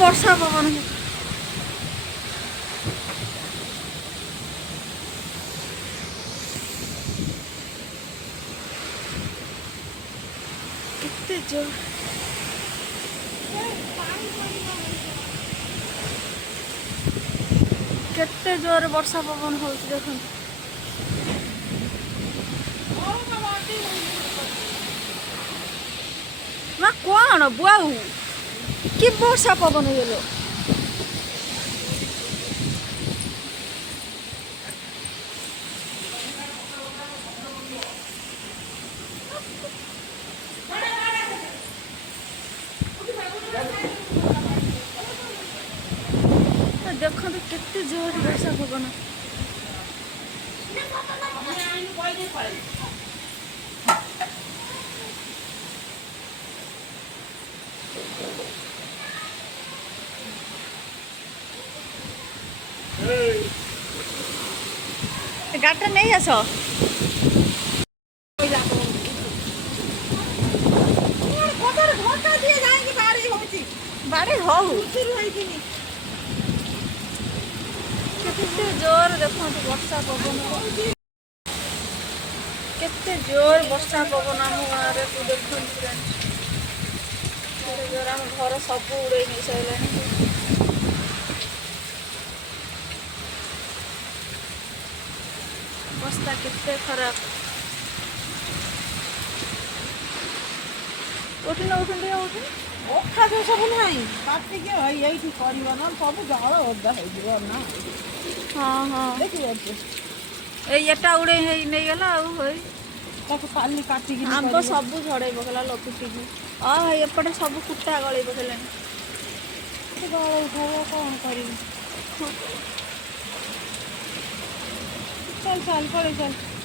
ବର୍ଷା ପବନ କେତେ ଜୋର କେତେ ଜୋରରେ ବର୍ଷା ପବନ ହଉଛି ଦେଖନ୍ତୁ। ମା କଣ ବୁଆଉ କି ବର୍ଷା ପବନ ହେଇଗଲ। ଦେଖନ୍ତୁ କେତେ ଜୋରରେ ବର୍ଷା ପବନ। ଗାଡ଼ିଟା ନେଇ ଆସ। ବାଡ଼େ ହଉ କେତେ ଜୋର ଦେଖନ୍ତୁ ବର୍ଷା ପବନ। କେତେ ଜୋର ବର୍ଷା ପବନ ଆମ ଗାଁରେ ଦେଖନ୍ତୁ ଫ୍ରେଣ୍ଡ। କେତେ ଜୋର ଆମ ଘର ସବୁ ଉଡ଼େଇ ନେଇ ସାରିଲାଣି। ଅବସ୍ଥା କେତେ ଖରାପ। ଉଠିନ ଉଠୁନି ଉଠୁନି ଅଖା ଯୋଉ ସବୁ ନାହିଁ କାଟିକି ଏଇଠି କରିବ ନା ସବୁ ଜାଳ ଓଦା ହେଇଯିବ ନା। ହଁ ହଁ ଦେଖିପାରୁଛୁ ଏଇ ଏଟା ଉଡ଼େଇ ନେଇଗଲା ଆଉ ହେଇ ତାକୁ କାଲି କାଟିକି ଆମ୍ବ ସବୁ ଝଡ଼େଇ ପକେଇଲା ଲପିଟିକି। ଏପଟେ ସବୁ କୁଟା ଗଳେଇ ପକେଇଲାଣି। ଗଳେଇ ଖାଇବ କଣ କରିବି। ଚାଲ ଚାଲ ପଳେଇ ଚାଲ।